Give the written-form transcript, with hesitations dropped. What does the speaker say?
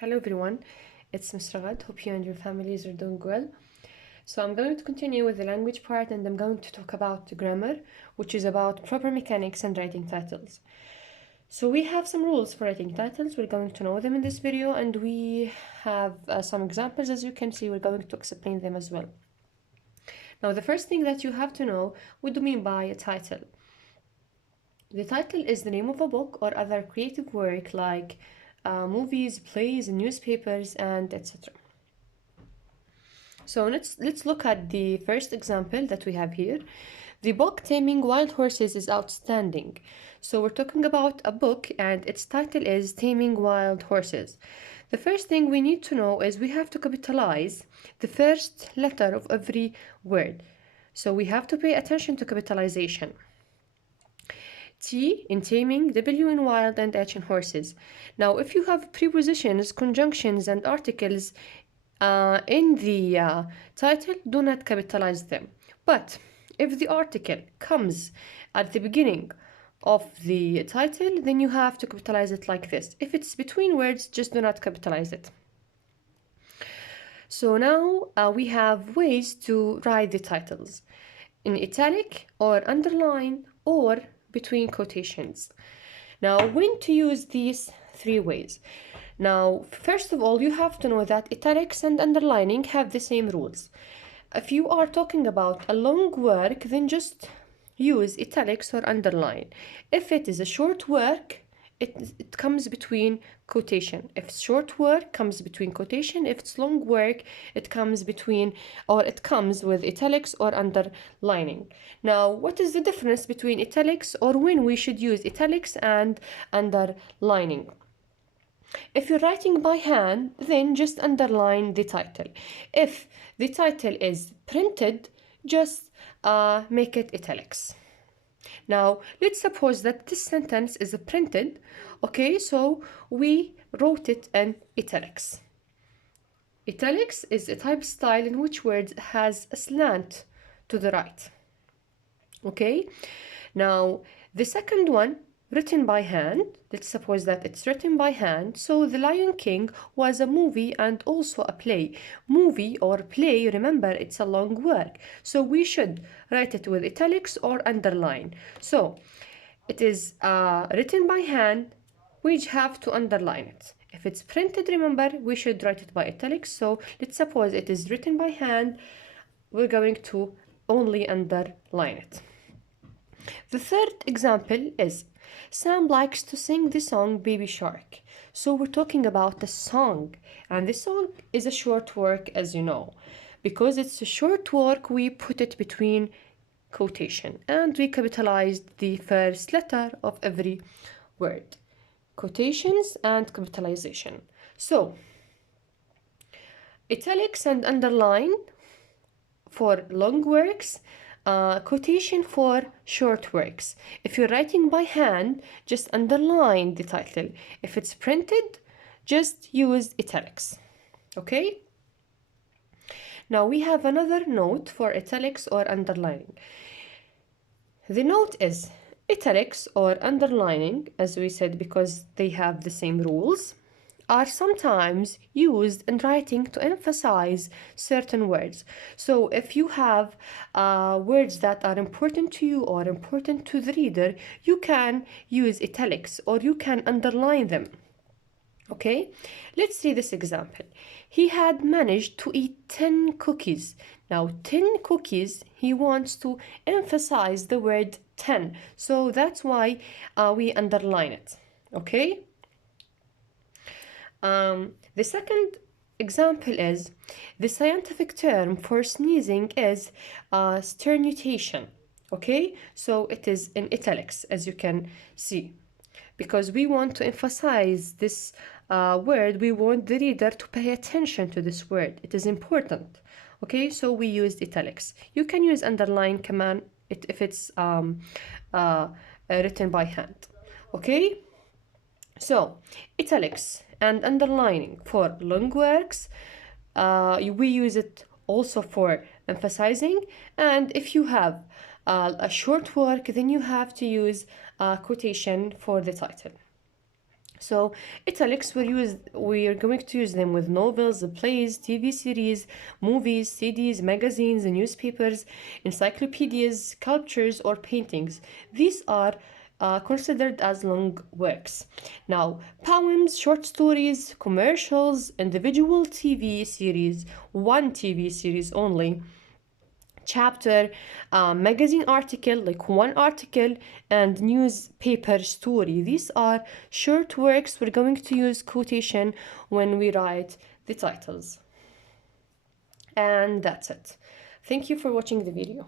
Hello everyone, it's Ms. Ragad. Hope you and your families are doing well. So I'm going to continue with the language part and I'm going to talk about grammar, which is about proper mechanics and writing titles. So we have some rules for writing titles. We're going to know them in this video and we have some examples. As you can see, we're going to explain them as well. Now the first thing that you have to know, what do we mean by a title? The title is the name of a book or other creative work like movies, plays, newspapers, and etc. So let's look at the first example that we have here. The book Taming Wild Horses is outstanding. So we're talking about a book and its title is Taming Wild Horses. The first thing we need to know is we have to capitalize the first letter of every word. So we have to pay attention to capitalization. T in taming, W in wild, and H in horses. Now, if you have prepositions, conjunctions, and articles in the title, do not capitalize them. But if the article comes at the beginning of the title, then you have to capitalize it like this. If it's between words, just do not capitalize it. So now we have ways to write the titles in italic or underline or between quotations. Now, when to use these three ways? Now, first of all, you have to know that italics and underlining have the same rules. If you are talking about a long work, then just use italics or underline. If it is a short work, it comes between quotation. If it's short work, comes between quotation. If it's long work, it comes between, or it comes with italics or underlining. Now, what is the difference between italics or when we should use italics and underlining? If you're writing by hand, then just underline the title. If the title is printed, just make it italics. Now, let's suppose that this sentence is printed, okay, so we wrote it in italics. Italics is a type style in which words has a slant to the right, okay? Now, the second one, written by hand, let's suppose that it's written by hand. So The Lion King was a movie and also a play. Movie or play, remember, it's a long work. So we should write it with italics or underline. So it is written by hand, we have to underline it. If it's printed, remember, we should write it by italics. So let's suppose it is written by hand, we're going to only underline it. The third example is Sam likes to sing the song Baby Shark. So we're talking about the song, and the song is a short work, as you know. Because it's a short work, we put it between quotation and we capitalized the first letter of every word. Quotations and capitalization. So, italics and underline for long works, quotation for short works. If you're writing by hand, just underline the title. If it's printed, just use italics. Okay? Now we have another note for italics or underlining. The note is italics or underlining, as we said, because they have the same rules, are sometimes used in writing to emphasize certain words. So if you have words that are important to you or important to the reader, you can use italics or you can underline them. Okay, let's see this example. He had managed to eat 10 cookies. Now 10 cookies, he wants to emphasize the word 10. So that's why we underline it. Okay. The second example is the scientific term for sneezing is sternutation. Okay, so it is in italics, as you can see, because we want to emphasize this word. We want the reader to pay attention to this word. It is important. Okay, so we used italics. You can use underline command if it's written by hand. Okay, so italics and underlining for long works, we use it also for emphasizing, and if you have a short work, then you have to use quotation for the title. So italics we are going to use them with novels, plays, TV series, movies, CDs, magazines, newspapers, encyclopedias, sculptures, or paintings. These are considered as long works. Now, poems, short stories, commercials, individual TV series, one TV series only, chapter, magazine article, like one article, and newspaper story. These are short works. We're going to use quotation when we write the titles. And that's it. Thank you for watching the video.